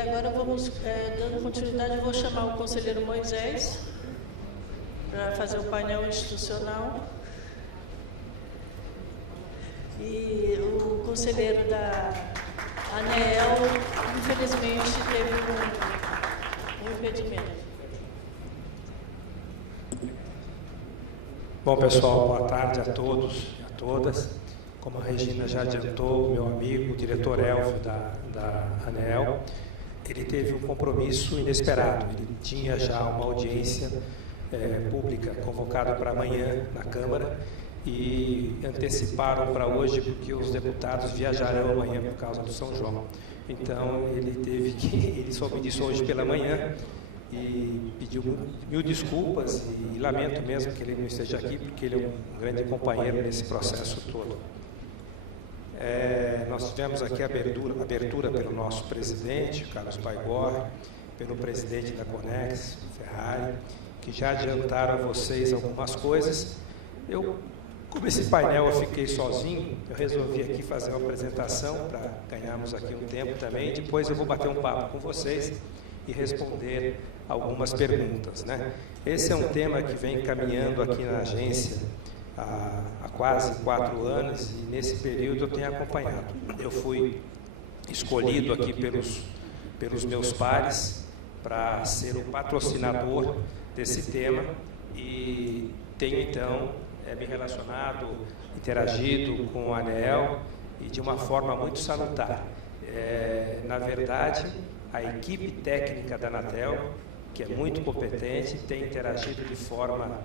agora vamos, dando continuidade, eu vou chamar o conselheiro Moisés para fazer o painel institucional. E o conselheiro da ANEEL, infelizmente, teve um impedimento. Bom, pessoal, boa tarde a todos e a todas. Como a Regina já adiantou, meu amigo, o diretor Elvio da ANEEL, ele teve um compromisso inesperado. Ele tinha já uma audiência pública convocada para amanhã na Câmara e anteciparam para hoje porque os deputados viajarão amanhã por causa do São João. Então, ele soube disso hoje pela manhã e pediu mil desculpas e lamento mesmo que ele não esteja aqui, porque ele é um grande companheiro nesse processo todo. Nós tivemos aqui a abertura pelo nosso presidente, Carlos Paigorre, pelo presidente da Conex, Ferrari, que já adiantaram a vocês algumas coisas. Como esse painel eu fiquei sozinho, eu resolvi aqui fazer uma apresentação para ganharmos aqui um tempo também. Depois eu vou bater um papo com vocês e responder algumas perguntas, né? Esse é um tema que vem caminhando aqui na agência há quase 4 anos e nesse período eu tenho acompanhado. Eu fui escolhido aqui pelos meus pares para ser o patrocinador desse tema e tenho então me relacionado, interagido com a ANEEL e de uma forma muito salutar. Na verdade, a equipe técnica da Anatel, que é muito competente, tem interagido de forma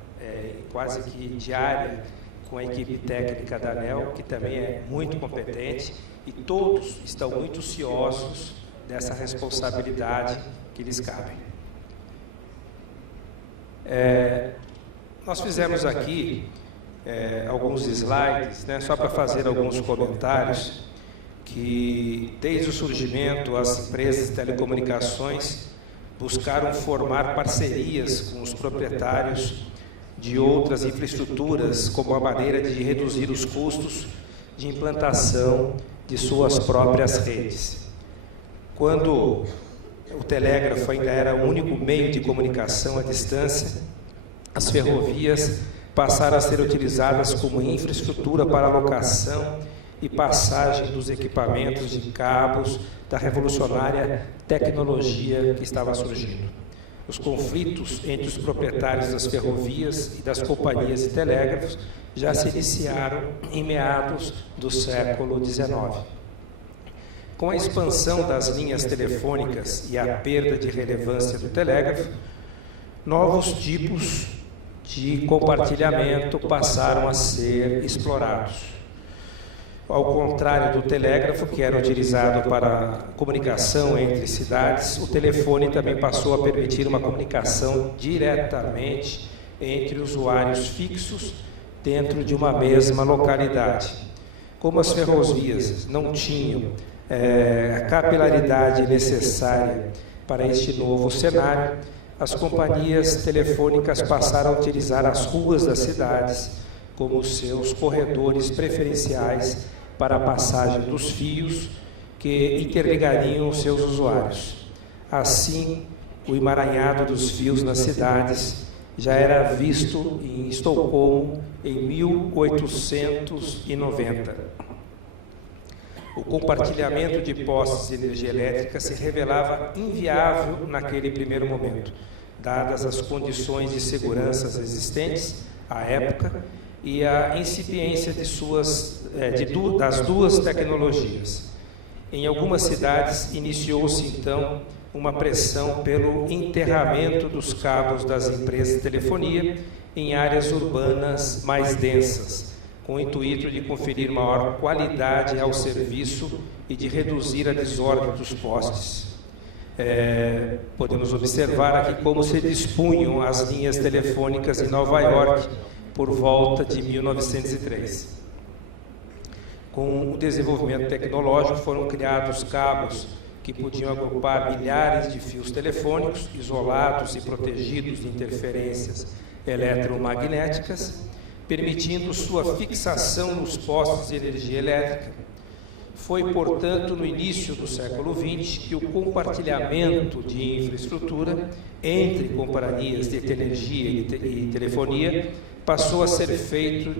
quase que diária com a equipe técnica da ANEEL, que também é muito competente, e todos estão muito ciosos dessa responsabilidade que lhes cabe. Nós fizemos aqui alguns slides, né, só para fazer alguns comentários, que desde o surgimento as empresas de telecomunicações buscaram formar parcerias com os proprietários de outras infraestruturas como a maneira de reduzir os custos de implantação de suas próprias redes. Quando o telégrafo ainda era o único meio de comunicação à distância, as ferrovias passaram a ser utilizadas como infraestrutura para alocação e passagem dos equipamentos de cabos da revolucionária tecnologia que estava surgindo. Os conflitos entre os proprietários das ferrovias e das companhias de telégrafos já se iniciaram em meados do século XIX. Com a expansão das linhas telefônicas e a perda de relevância do telégrafo, novos tipos de compartilhamento passaram a ser explorados. Ao contrário do telégrafo, que era utilizado para comunicação entre cidades, o telefone também passou a permitir uma comunicação diretamente entre usuários fixos dentro de uma mesma localidade. Como as ferrovias não tinham a capilaridade necessária para este novo cenário, as companhias telefônicas passaram a utilizar as ruas das cidades como seus corredores preferenciais para a passagem dos fios que interligariam os seus usuários. Assim, o emaranhado dos fios nas cidades já era visto em Estocolmo em 1890. O compartilhamento de postes de energia elétrica se revelava inviável naquele primeiro momento, dadas as condições de segurança existentes à época e a incipiência das duas tecnologias. Em algumas cidades, iniciou-se, então, uma pressão pelo enterramento dos cabos das empresas de telefonia em áreas urbanas mais densas, com o intuito de conferir maior qualidade ao serviço e de reduzir a desordem dos postes. Podemos observar aqui como se dispunham as linhas telefônicas em Nova York por volta de 1903. Com o desenvolvimento tecnológico, foram criados cabos que podiam agrupar milhares de fios telefônicos, isolados e protegidos de interferências eletromagnéticas, permitindo sua fixação nos postos de energia elétrica. Foi, portanto, no início do século XX que o compartilhamento de infraestrutura entre companhias de energia e telefonia passou a ser feito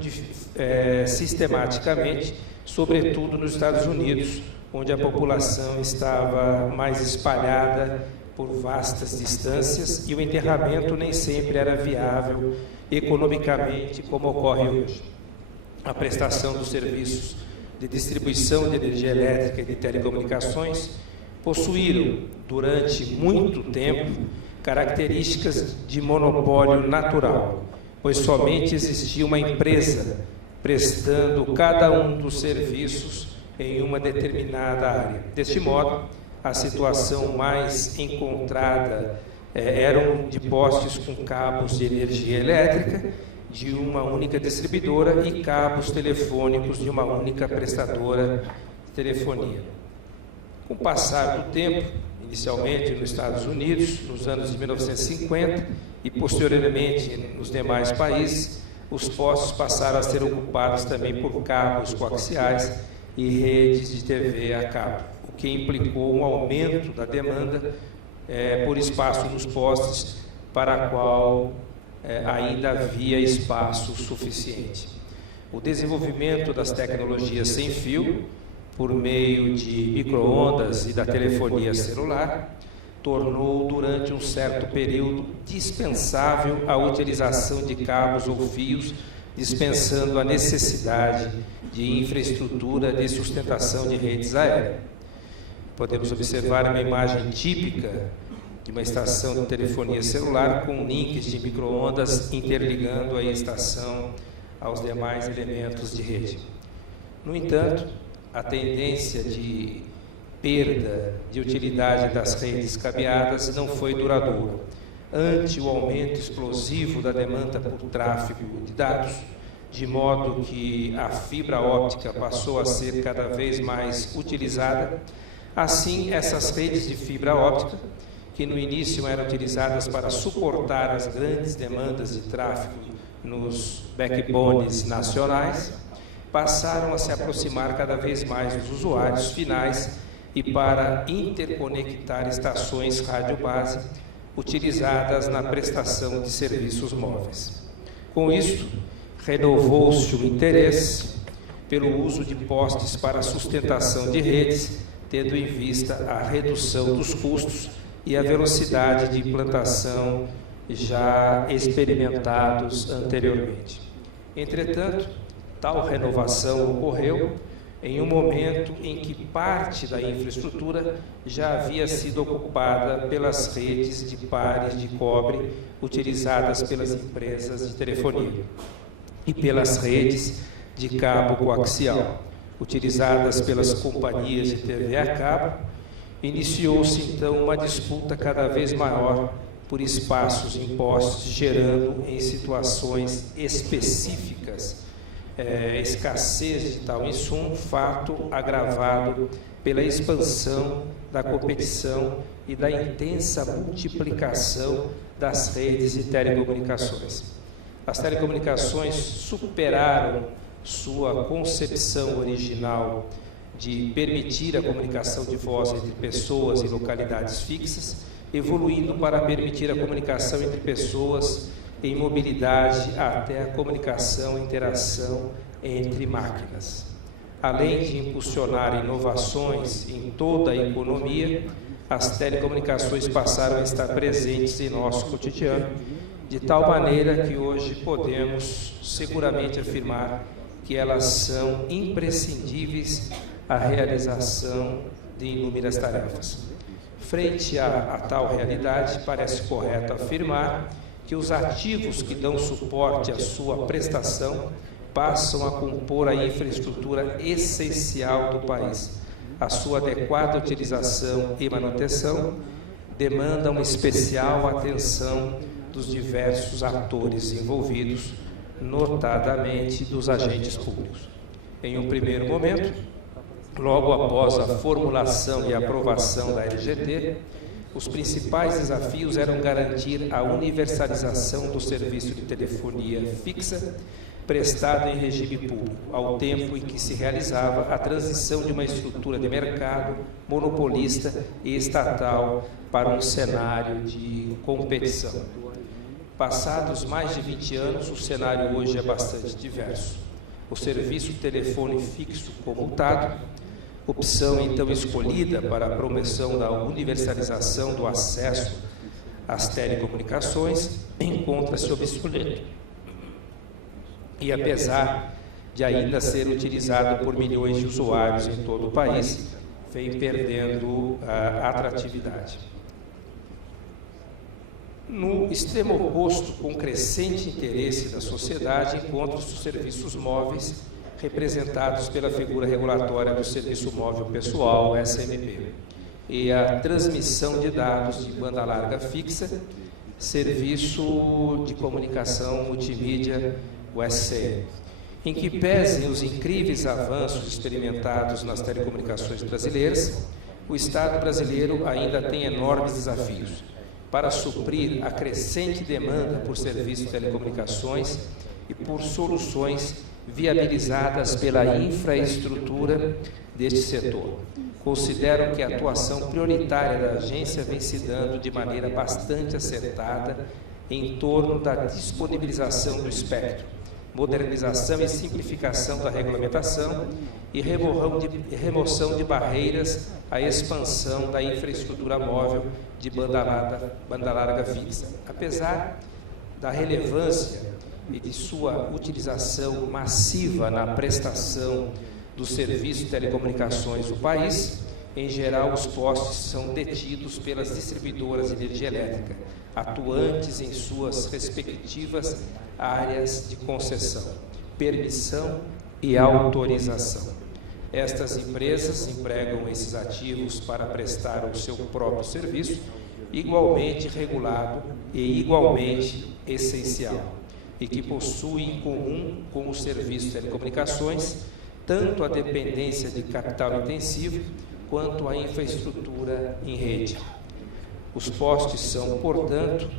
sistematicamente, sobretudo nos Estados Unidos, onde a população estava mais espalhada por vastas distâncias e o enterramento nem sempre era viável economicamente, como ocorre hoje. A prestação dos serviços de distribuição de energia elétrica e de telecomunicações possuíram, durante muito tempo, características de monopólio natural, pois somente existia uma empresa prestando cada um dos serviços em uma determinada área. Deste modo, a situação mais encontrada eram de postes com cabos de energia elétrica de uma única distribuidora e cabos telefônicos de uma única prestadora de telefonia. Com o passar do tempo, inicialmente nos Estados Unidos, nos anos de 1950 e posteriormente nos demais países, os postes passaram a ser ocupados também por cabos coaxiais e redes de TV a cabo, o que implicou um aumento da demanda por espaço nos postes, para a qual ainda havia espaço suficiente. O desenvolvimento das tecnologias sem fio, por meio de micro-ondas e da telefonia celular, tornou durante um certo período dispensável a utilização de cabos ou fios, dispensando a necessidade de infraestrutura de sustentação de redes aéreas. Podemos observar uma imagem típica de uma estação de telefonia celular com links de micro-ondas interligando a estação aos demais elementos de rede. No entanto, a tendência de perda de utilidade das redes cabeadas não foi duradoura. Ante o aumento explosivo da demanda por tráfego de dados, de modo que a fibra óptica passou a ser cada vez mais utilizada, assim essas redes de fibra óptica, que no início eram utilizadas para suportar as grandes demandas de tráfego nos backbones nacionais, passaram a se aproximar cada vez mais dos usuários finais e para interconectar estações rádio-base utilizadas na prestação de serviços móveis. Com isso, renovou-se o interesse pelo uso de postes para sustentação de redes, tendo em vista a redução dos custos e a velocidade de implantação já experimentados anteriormente. Entretanto, tal renovação ocorreu em um momento em que parte da infraestrutura já havia sido ocupada pelas redes de pares de cobre utilizadas pelas empresas de telefonia e pelas redes de cabo coaxial utilizadas pelas companhias de TV a cabo. Iniciou-se, então, uma disputa cada vez maior por espaços em postes, gerando, em situações específicas, escassez de tal insumo, fato agravado pela expansão da competição e da intensa multiplicação das redes de telecomunicações. As telecomunicações superaram sua concepção original de permitir a comunicação de voz entre pessoas em localidades fixas, evoluindo para permitir a comunicação entre pessoas em mobilidade até a comunicação e interação entre máquinas. Além de impulsionar inovações em toda a economia, as telecomunicações passaram a estar presentes em nosso cotidiano, de tal maneira que hoje podemos seguramente afirmar que elas são imprescindíveis à realização de inúmeras tarefas. Frente a tal realidade, parece correto afirmar que os ativos que dão suporte à sua prestação passam a compor a infraestrutura essencial do país. A sua adequada utilização e manutenção demanda uma especial atenção dos diversos atores envolvidos, notadamente dos agentes públicos. Em um primeiro momento, logo após a formulação e aprovação da LGT, os principais desafios eram garantir a universalização do serviço de telefonia fixa, prestado em regime público, ao tempo em que se realizava a transição de uma estrutura de mercado monopolista e estatal para um cenário de competição. Passados mais de 20 anos, o cenário hoje é bastante diverso. O serviço telefone fixo comutado, opção então escolhida para a promoção da universalização do acesso às telecomunicações, encontra-se obsoleto. E apesar de ainda ser utilizado por milhões de usuários em todo o país, vem perdendo a atratividade. No extremo oposto, com crescente interesse da sociedade, encontram-se os serviços móveis, representados pela figura regulatória do Serviço Móvel Pessoal, SMP, e a transmissão de dados de banda larga fixa, Serviço de Comunicação Multimídia, o SCM, em que pesem os incríveis avanços experimentados nas telecomunicações brasileiras, o Estado brasileiro ainda tem enormes desafios para suprir a crescente demanda por serviços de telecomunicações e por soluções viabilizadas pela infraestrutura deste setor. Considero que a atuação prioritária da agência vem se dando de maneira bastante acertada em torno da disponibilização do espectro, modernização e simplificação da regulamentação e remoção de barreiras à expansão da infraestrutura móvel de banda larga fixa. Apesar da relevância e de sua utilização massiva na prestação do serviço de telecomunicações do país, em geral, os postes são detidos pelas distribuidoras de energia elétrica, atuantes em suas respectivas áreas de concessão, permissão e autorização. Estas empresas empregam esses ativos para prestar o seu próprio serviço, igualmente regulado e igualmente essencial, e que possuem em comum com o serviço de telecomunicações tanto a dependência de capital intensivo quanto a infraestrutura em rede. Os postes são, portanto,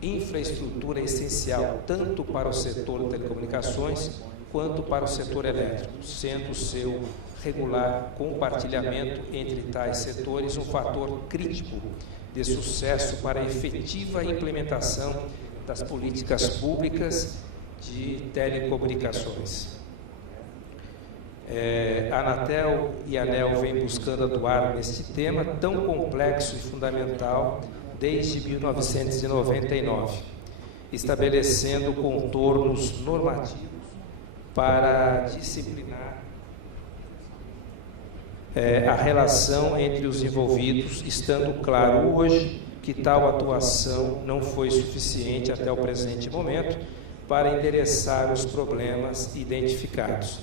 infraestrutura essencial tanto para o setor de telecomunicações quanto para o setor elétrico, sendo o seu regular compartilhamento entre tais setores um fator crítico de sucesso para a efetiva implementação das políticas públicas de telecomunicações. A Anatel e a ANEEL vêm buscando atuar neste tema tão complexo e fundamental desde 1999, estabelecendo contornos normativos para disciplinar a relação entre os envolvidos, estando claro hoje que tal atuação não foi suficiente até o presente momento para endereçar os problemas identificados.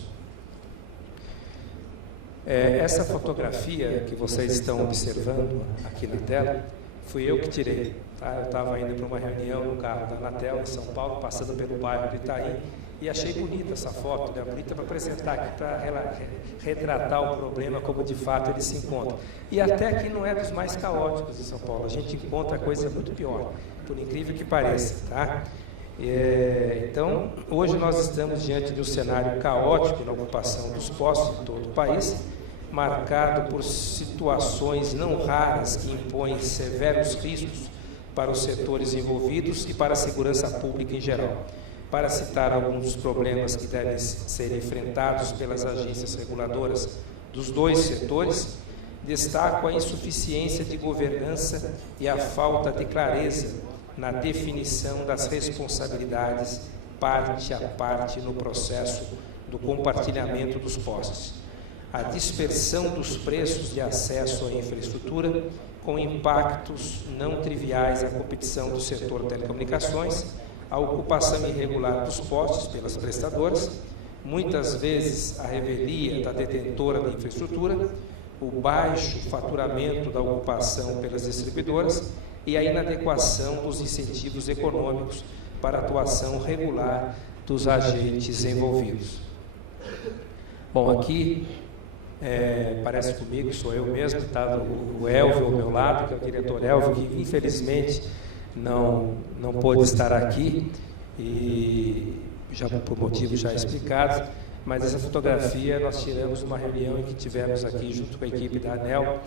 Essa fotografia que vocês estão observando aqui na tela, fui eu que tirei. Tá? Eu estava indo para uma reunião no carro da Anatel em São Paulo, passando pelo bairro do Itaim, e achei bonita essa foto, né? Bonita para apresentar aqui, para retratar o problema como de fato ele se encontra. E até que não é dos mais caóticos de São Paulo, a gente encontra coisa muito pior, por incrível que pareça. Tá? Então, hoje nós estamos diante de um cenário caótico na ocupação dos postos em todo o país, marcado por situações não raras que impõem severos riscos para os setores envolvidos e para a segurança pública em geral. Para citar alguns dos problemas que devem ser enfrentados pelas agências reguladoras dos dois setores, destaco a insuficiência de governança e a falta de clareza na definição das responsabilidades parte a parte no processo do compartilhamento dos postes, a dispersão dos preços de acesso à infraestrutura, com impactos não triviais à competição do setor de telecomunicações, a ocupação irregular dos postes pelas prestadoras, muitas vezes a revelia da detentora da infraestrutura, o baixo faturamento da ocupação pelas distribuidoras e a inadequação dos incentivos econômicos para a atuação regular dos agentes envolvidos. Bom, aqui parece comigo, sou eu mesmo, está o Elvio ao meu lado, que é o diretor Elvio, que infelizmente não pôde estar aqui, já por motivos já explicados, mas essa fotografia nós tiramos numa reunião em que tivemos aqui junto com a equipe da ANEEL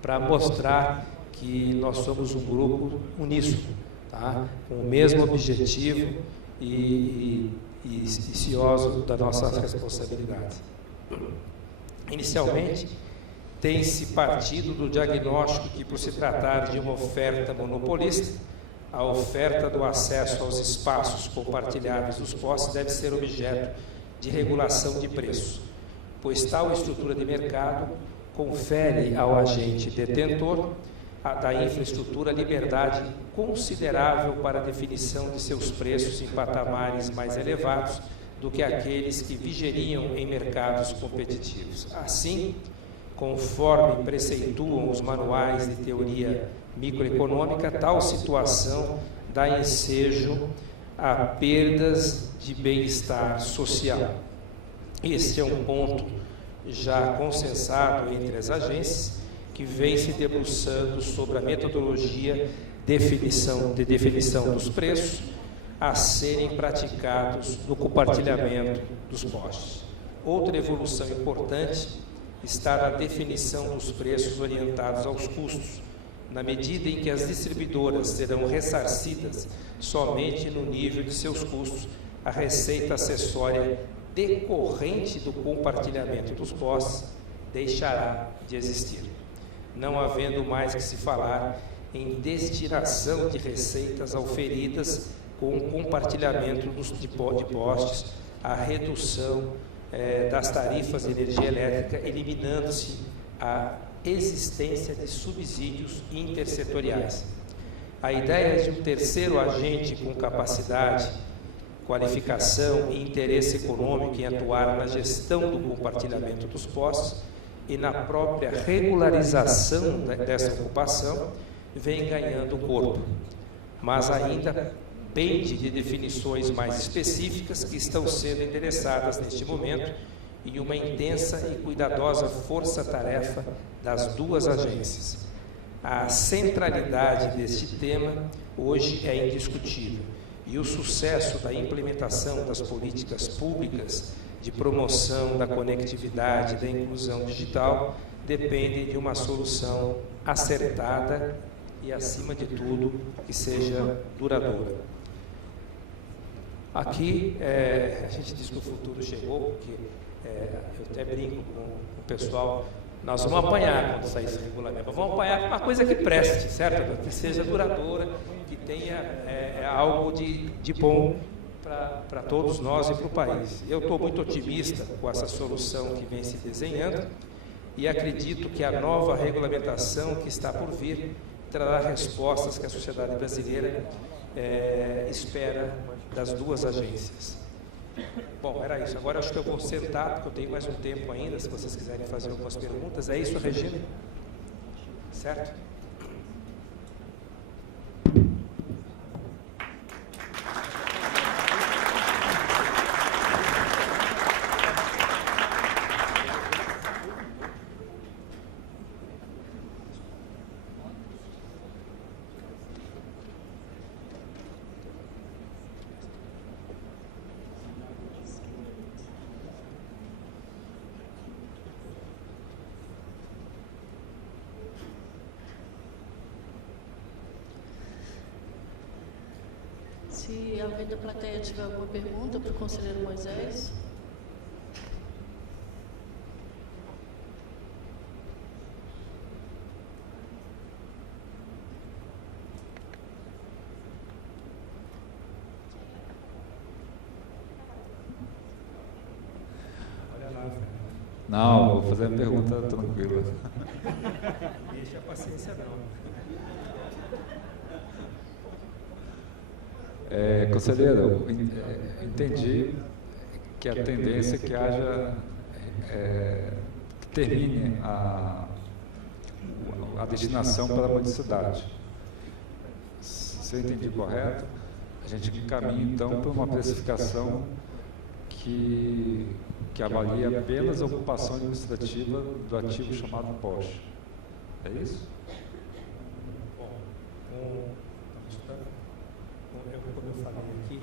para mostrar que nós somos um grupo uníssono, tá? Com o mesmo objetivo e cioso da nossa responsabilidade. Inicialmente, tem-se partido do diagnóstico que, por se tratar de uma oferta monopolista, a oferta do acesso aos espaços compartilhados dos postes deve ser objeto de regulação de preço, pois tal estrutura de mercado confere ao agente detentor da infraestrutura liberdade considerável para a definição de seus preços em patamares mais elevados do que aqueles que vigeriam em mercados competitivos. Assim, conforme preceituam os manuais de teoria microeconômica, tal situação dá ensejo a perdas de bem-estar social. Este é um ponto já consensado entre as agências, que vem se debruçando sobre a metodologia de definição dos preços a serem praticados no compartilhamento dos postes. Outra evolução importante está na definição dos preços orientados aos custos, na medida em que as distribuidoras serão ressarcidas somente no nível de seus custos, a receita acessória decorrente do compartilhamento dos postes deixará de existir, não havendo mais que se falar em destinação de receitas auferidas com o compartilhamento de postes, a redução das tarifas de energia elétrica, eliminando-se a existência de subsídios intersetoriais. A ideia de um terceiro agente com capacidade, qualificação e interesse econômico em atuar na gestão do compartilhamento dos postes e na própria regularização dessa ocupação vem ganhando corpo, mas ainda pende de definições mais específicas que estão sendo endereçadas neste momento e uma intensa e cuidadosa força-tarefa das duas agências. A centralidade deste tema hoje é indiscutível e o sucesso da implementação das políticas públicas de promoção da conectividade e da inclusão digital depende de uma solução acertada e, acima de tudo, que seja duradoura. Aqui, a gente diz que o futuro chegou, porque eu até brinco com o pessoal, nós vamos apanhar quando sair esse regulamento, mas vamos apanhar uma coisa que preste, certo? Que seja duradoura, que tenha algo de bom para todos nós e para o país. Eu estou muito otimista com essa solução que vem se desenhando e acredito que a nova regulamentação que está por vir trará respostas que a sociedade brasileira espera das duas agências. Bom, era isso. Agora acho que eu vou sentar, porque eu tenho mais um tempo ainda, se vocês quiserem fazer algumas perguntas. É isso, Regina? Certo? Se alguém da plateia tiver alguma pergunta para o conselheiro Moisés. Olha lá, não, vou fazer a pergunta tranquila. Deixa a paciência não. Conselheiro, entendi que a tendência é que haja, que termine a destinação para a modicidade. Se eu entendi correto, a gente caminha então para uma precificação que avalia apenas a ocupação administrativa do ativo chamado poste. É isso? Bom, como eu falei aqui,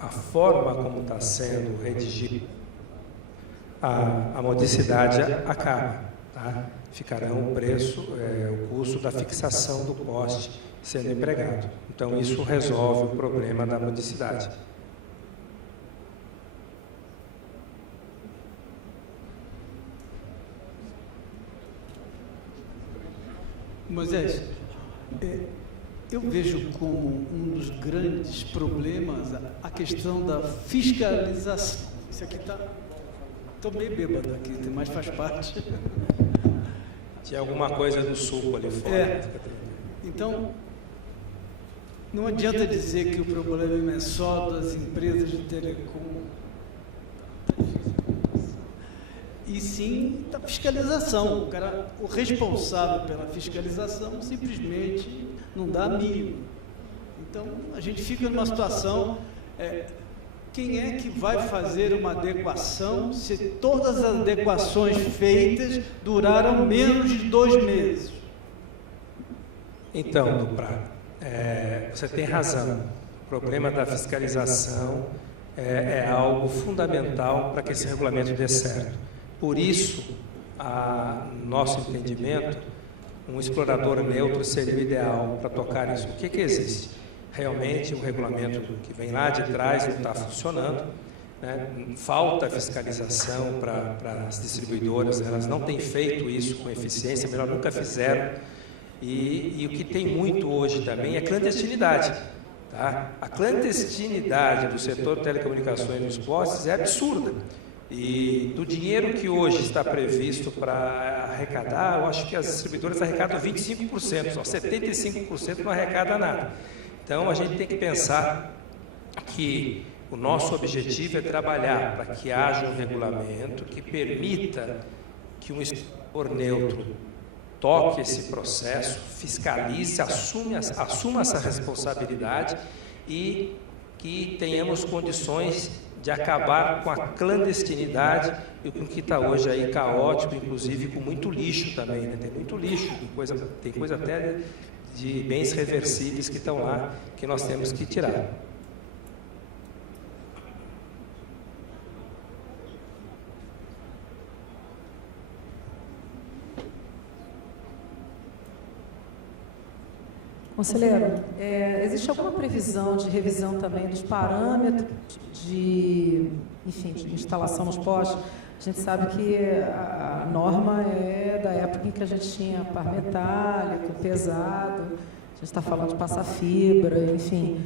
A forma como está sendo redigida a modicidade acaba, tá? Ficará o preço, o custo da fixação do poste sendo empregado. Então, isso resolve o problema da modicidade. Moisés, eu vejo como um dos grandes problemas a questão da fiscalização. Isso aqui está... Estou meio bêbado aqui, mas faz parte. Tinha alguma coisa do suco ali fora. Então, não adianta dizer que o problema é só das empresas de telecom, e sim da fiscalização. O responsável pela fiscalização simplesmente não dá mínimo. Então, a gente fica numa situação... quem é que vai fazer uma adequação se todas as adequações feitas duraram menos de 2 meses? Então, Duprá, você tem razão. O problema da fiscalização é algo fundamental para que esse regulamento dê certo. Por isso, no nosso entendimento, um explorador neutro seria o ideal para tocar isso. O que existe? Realmente, o regulamento que vem lá de trás não está funcionando, né? Falta fiscalização para as distribuidoras, elas não têm feito isso com eficiência, melhor, nunca fizeram. E o que tem muito hoje também é clandestinidade. Tá? A clandestinidade do setor de telecomunicações nos postes é absurda. E do dinheiro que hoje está previsto para arrecadar, eu acho que as distribuidoras arrecadam 25%, só 75% não arrecada nada. Então, a gente tem que pensar que o nosso objetivo é trabalhar para que haja um regulamento que permita que um explorador neutro toque esse processo, fiscalize, assuma essa responsabilidade e que tenhamos condições de acabar com a clandestinidade e com o que está hoje aí caótico, inclusive com muito lixo também, né? Tem muito lixo, tem coisa até de bens reversíveis que estão lá, que nós temos que tirar. Conselheiro, existe alguma previsão de revisão também dos parâmetros de instalação nos postes? A gente sabe que a norma é da época em que a gente tinha par metálico, pesado, a gente está falando de passar fibra, enfim,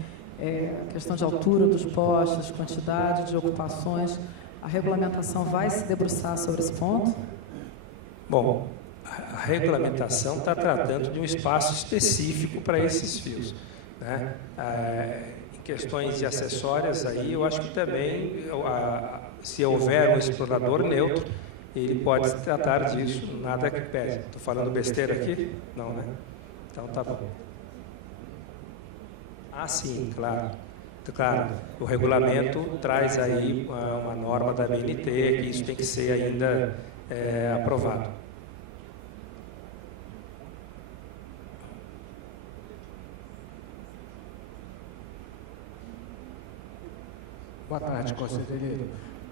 questão de altura dos postes, quantidade de ocupações. A regulamentação vai se debruçar sobre esse ponto? Bom, a regulamentação está tratando de um espaço específico para esses fios, né? Em questões de acessórias, aí eu acho que também, se houver um explorador neutro, ele pode tratar disso, nada que pede. Estou falando besteira aqui? Não, né? Então tá bom. Sim, claro. Claro, o regulamento traz aí uma norma da BNT, que isso tem que ser ainda aprovado. Boa tarde, conselheiro.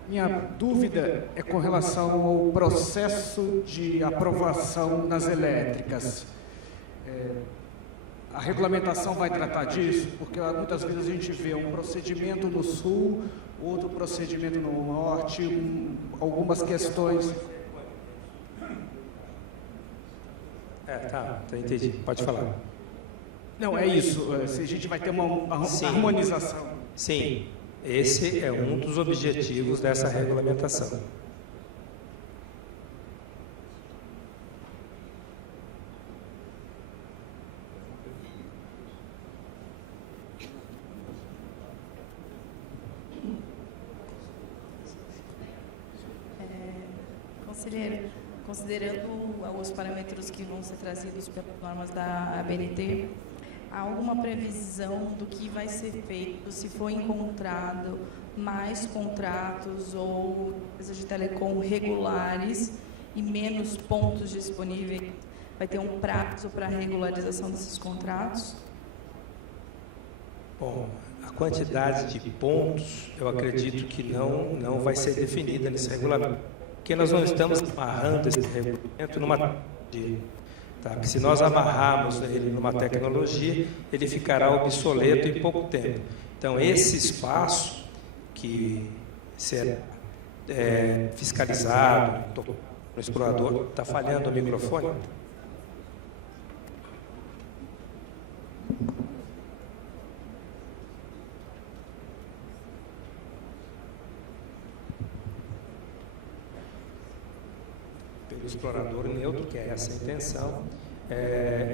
Minha dúvida é com relação ao processo de aprovação nas elétricas. A regulamentação vai tratar disso? Porque muitas vezes a gente vê um procedimento no sul, outro procedimento no norte, algumas questões... Entendi. Pode falar. Não, é isso. Se a gente vai ter uma harmonização. Sim. Esse é um dos objetivos dessa regulamentação. Conselheiro, considerando os parâmetros que vão ser trazidos pelas normas da ABNT, há alguma previsão do que vai ser feito se for encontrado mais contratos ou empresas de telecom regulares e menos pontos disponíveis? Vai ter um prazo para a regularização desses contratos? Bom, a quantidade de pontos, eu acredito que não vai ser definida nesse regulamento, porque nós não estamos amarrando esse regulamento numa tecnologia. Tá? Porque se nós amarrarmos ele numa tecnologia, ele ficará obsoleto em pouco tempo. Então, esse espaço que será fiscalizado, o explorador, está falhando o microfone? Pelo explorador neutro, que é essa a intenção,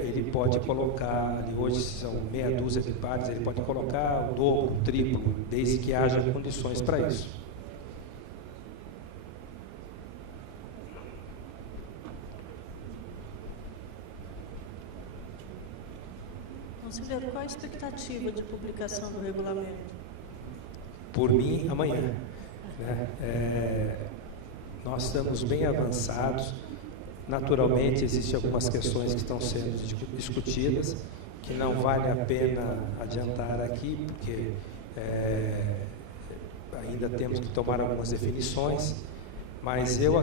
ele pode colocar, ali hoje são meia dúzia de pares, ele pode colocar o dobro, o triplo, desde que haja condições para isso. Conselheiro, qual a expectativa de publicação do regulamento? Por mim, amanhã. Né? Nós estamos bem avançados. Naturalmente, existem algumas questões que estão sendo discutidas, que não vale a pena adiantar aqui, porque ainda temos que tomar algumas definições, mas eu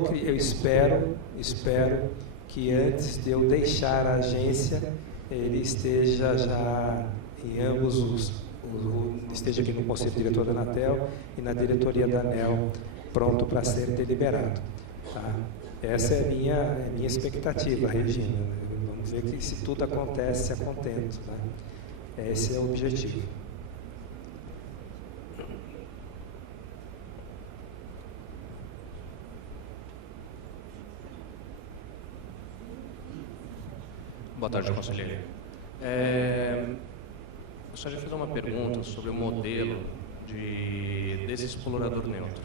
espero que antes de eu deixar a agência, ele esteja já em ambos esteja aqui no Conselho Diretor da Anatel e na diretoria da ANEEL, pronto para ser deliberado. Tá? Essa é a minha expectativa, Regina. Vamos ver que se tudo acontece a contento. Né? Esse é o objetivo. Boa tarde, conselheiro. Gostaria de fazer uma pergunta sobre o modelo desse explorador neutro.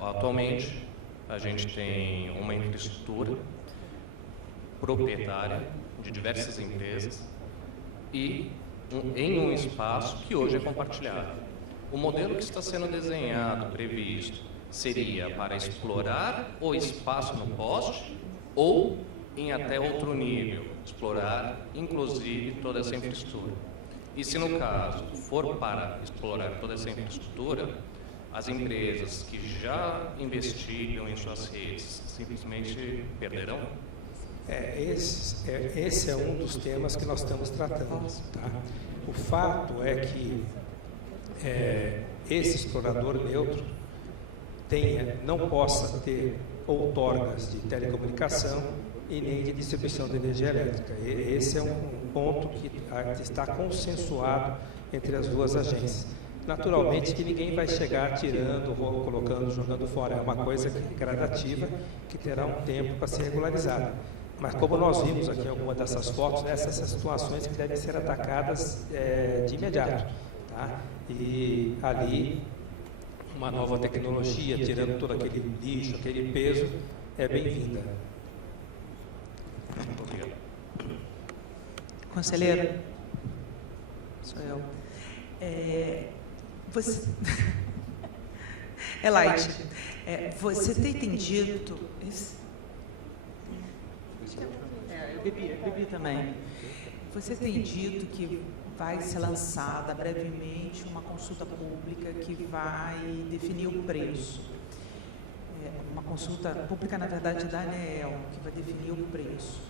Atualmente, a gente tem uma infraestrutura proprietária de diversas empresas e em um espaço que hoje é compartilhado. O modelo que está sendo desenhado, previsto, seria para explorar o espaço no poste ou em até outro nível, explorar inclusive toda essa infraestrutura. E se no caso for para explorar toda essa infraestrutura, as empresas que já investigam em suas redes simplesmente perderão? Esse é um dos temas que nós estamos tratando. Tá? O fato é que esse explorador neutro não possa ter outorgas de telecomunicação e nem de distribuição de energia elétrica. Esse é um ponto que está consensuado entre as duas agências. Naturalmente que ninguém vai chegar tirando, colocando, jogando fora. É uma coisa gradativa que terá um tempo para ser regularizada. Mas como nós vimos aqui em alguma dessas fotos, essas situações que devem ser atacadas de imediato. Tá? E ali, uma nova tecnologia, tirando todo aquele lixo, aquele peso, é bem-vinda. Conselheiro, sou eu. Você... Elaide, você tem entendido... Eu bebi também. Você tem dito que vai ser lançada brevemente uma consulta pública que vai definir o preço. Uma consulta pública, na verdade, da ANEEL, que vai definir o preço.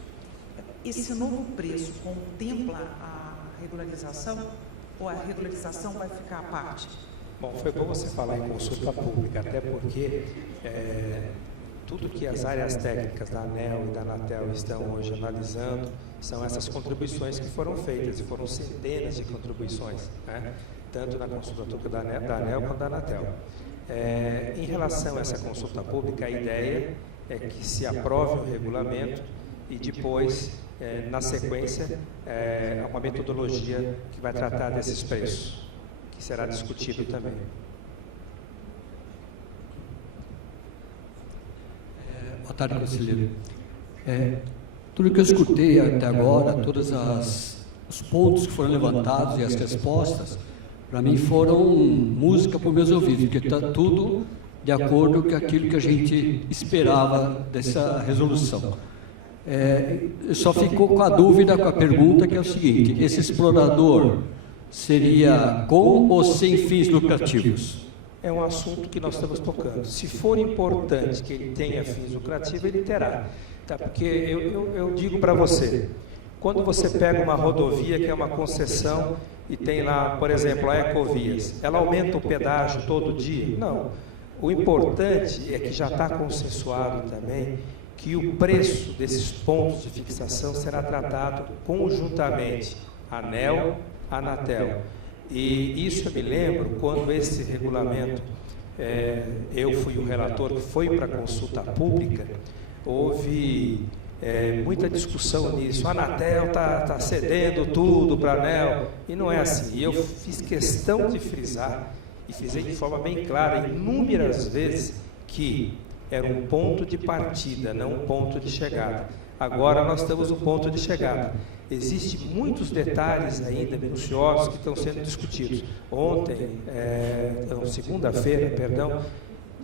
Esse novo preço contempla a regularização ou a regularização vai ficar à parte? Bom, foi bom você falar em consulta pública, até porque tudo que as áreas técnicas da ANEEL e da Anatel estão hoje analisando são essas contribuições que foram feitas, e foram centenas de contribuições, né? Tanto na consulta pública da ANEEL quanto da Anatel. Em relação a essa consulta pública, a ideia é que se aprove o regulamento e depois, na sequência, uma metodologia que vai tratar desses preços, que será discutido também. Boa tarde, conselheiro. Tudo que eu escutei até agora, todos os pontos que foram levantados e as respostas, para mim foram música para os meus ouvidos, porque está tudo de acordo com aquilo que a gente esperava dessa resolução. Eu só ficou com a dúvida, com a pergunta, que é o seguinte: esse explorador seria com ou sem fins lucrativos? É um assunto que nós estamos tocando. Se for importante que ele tenha fins lucrativos, ele terá. Tá? Porque eu digo para você, quando você pega uma rodovia que é uma concessão e tem lá, por exemplo, a Ecovias, ela aumenta o pedágio todo dia? Não. O importante é que já está consensuado também que o preço desses pontos de fixação será tratado conjuntamente, ANEEL, Anatel. E isso eu me lembro quando esse regulamento, eu fui o relator que foi para a consulta pública, houve muita discussão nisso. A Anatel está cedendo tudo para a ANEEL, e não é assim. E eu fiz questão de frisar, e fiz de forma bem clara, inúmeras vezes, que era um ponto de partida, não um ponto de chegada. Agora nós estamos no ponto de chegada. Existem muitos detalhes ainda minuciosos que estão sendo discutidos. Ontem, segunda-feira, perdão,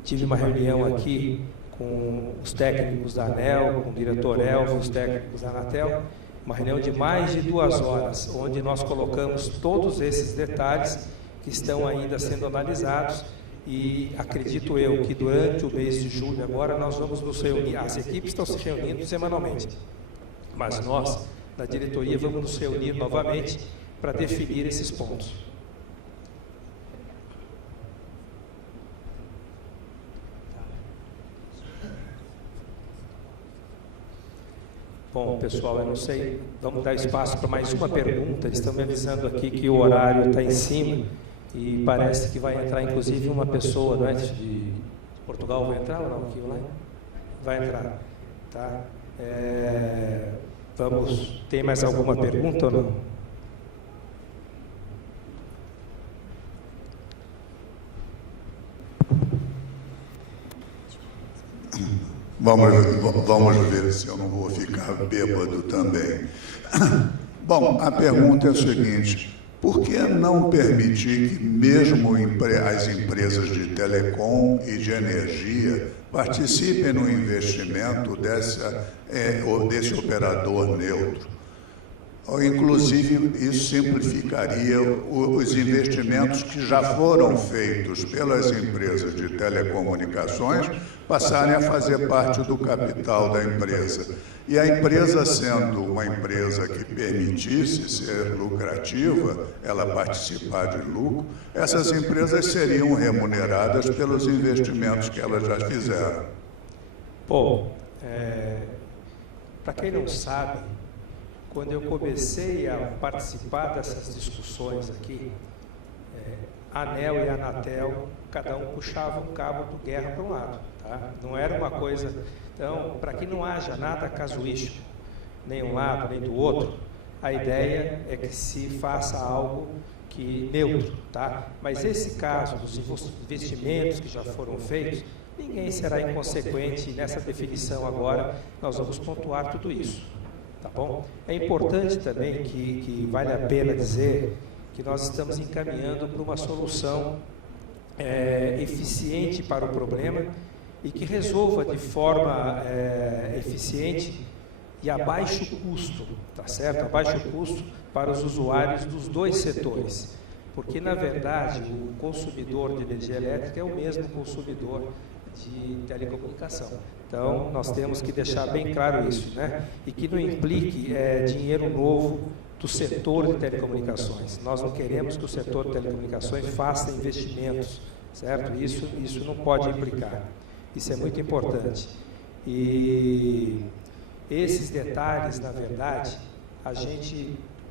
tive uma reunião aqui com os técnicos da ANEEL, com o diretor Elvio, os técnicos da Anatel, uma reunião de mais de 2 horas, onde nós colocamos todos esses detalhes que estão ainda sendo analisados, e acredito eu que durante o mês de julho agora nós vamos nos reunir, as equipes estão se reunindo semanalmente, mas nós, da diretoria, vamos nos reunir novamente para definir esses pontos. Bom, pessoal, eu não sei, vamos dar espaço para mais uma pergunta. Eles estão me avisando aqui que o horário está em cima e parece que vai entrar, inclusive, uma pessoa, não é, de Portugal. Vai entrar ou não? Aqui, lá? Vai entrar, tá? Vamos, tem mais alguma pergunta ou não? Vamos ver se eu não vou ficar bêbado também. Bom, a pergunta é a seguinte: por que não permitir que mesmo as empresas de telecom e de energia participem no investimento desse operador neutro? Inclusive, isso simplificaria os investimentos que já foram feitos pelas empresas de telecomunicações passarem a fazer parte do capital da empresa. E a empresa, sendo uma empresa que permitisse ser lucrativa, ela participar de lucro, essas empresas seriam remuneradas pelos investimentos que elas já fizeram. Bom, para quem não sabe, quando eu comecei a participar dessas discussões aqui, a ANEEL e a Anatel, cada um puxava um cabo do guerra para um lado, tá? Não era uma coisa... Então, para que não haja nada casuístico, nem um lado, nem do outro, a ideia é que se faça algo neutro, tá? Mas esse caso dos investimentos que já foram feitos, ninguém será inconsequente nessa definição agora, nós vamos pontuar tudo isso. Tá bom? É importante também que vale a pena dizer que nós estamos encaminhando para uma solução eficiente para o problema e que resolva de forma eficiente e a baixo custo, tá certo? A baixo custo para os usuários dos dois setores, porque na verdade o consumidor de energia elétrica é o mesmo consumidor de telecomunicação. Então, nós temos que deixar bem claro isso, né? E que não implique dinheiro novo do setor de telecomunicações. Nós não queremos que o setor de telecomunicações faça investimentos, certo? Isso não pode implicar. Isso é muito importante. E esses detalhes, na verdade,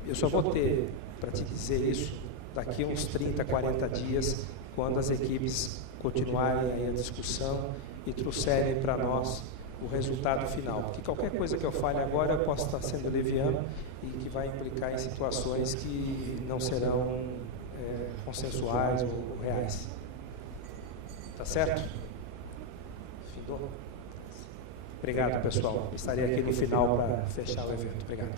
eu só vou ter para te dizer isso daqui uns 30, 40 dias, quando as equipes continuarem aí a discussão e trouxerem para nós o resultado final. Porque qualquer coisa que eu fale agora, eu posso estar sendo leviano e que vai implicar em situações que não serão consensuais ou reais. Tá certo? Findou? Obrigado, pessoal. Estarei aqui no final para fechar o evento. Obrigado.